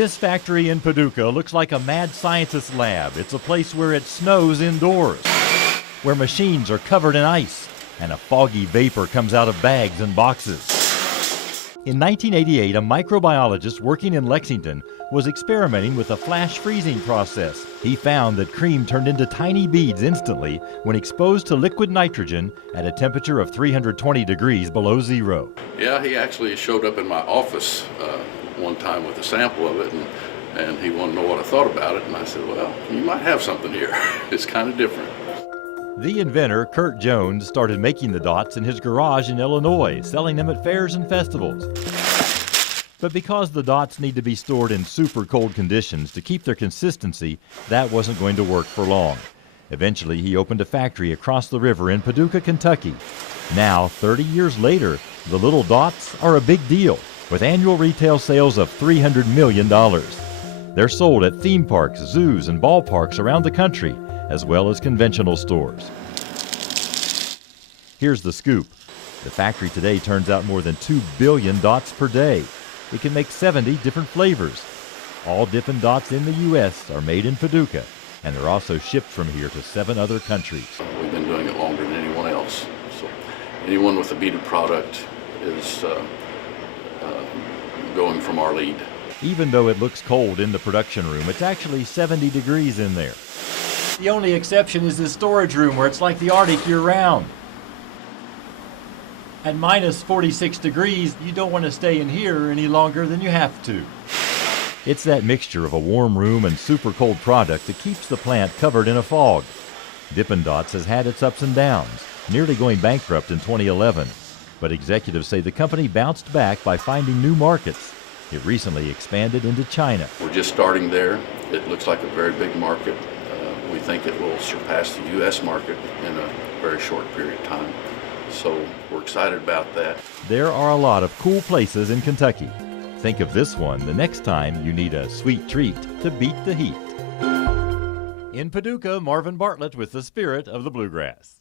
This factory in Paducah looks like a mad scientist's lab. It's a place where it snows indoors, where machines are covered in ice, and a foggy vapor comes out of bags and boxes. In 1988, a microbiologist working in Lexington was experimenting with a flash freezing process. He found that cream turned into tiny beads instantly when exposed to liquid nitrogen at a temperature of 320 degrees below zero. Yeah, he actually showed up in my office one time with a sample of it, and he wanted to know what I thought about it, and I said, well, you might have something here. It's kind of different. The inventor, Kurt Jones, started making the dots in his garage in Illinois, selling them at fairs and festivals. But because the dots need to be stored in super cold conditions to keep their consistency, that wasn't going to work for long. Eventually, he opened a factory across the river in Paducah, Kentucky. Now, 30 years later, the little dots are a big deal, with annual retail sales of $300 million. They're sold at theme parks, zoos, and ballparks around the country, as well as conventional stores. Here's the scoop. The factory today turns out more than 2 billion dots per day. It can make 70 different flavors. All Dippin Dots in the U.S. are made in Paducah, and they're also shipped from here to 7 other countries. We've been doing it longer than anyone else. So anyone with a beaded product is going from our lead. Even though it looks cold in the production room, it's actually 70 degrees in there. The only exception is the storage room, where it's like the Arctic year-round. At minus 46 degrees, you don't want to stay in here any longer than you have to. It's that mixture of a warm room and super cold product that keeps the plant covered in a fog. Dippin Dots has had its ups and downs, nearly going bankrupt in 2011. But executives say the company bounced back by finding new markets. It recently expanded into China. We're just starting there. It looks like a very big market. We think it will surpass the U.S. market in a very short period of time. So we're excited about that. There are a lot of cool places in Kentucky. Think of this one the next time you need a sweet treat to beat the heat. In Paducah, Marvin Bartlett with the spirit of the bluegrass.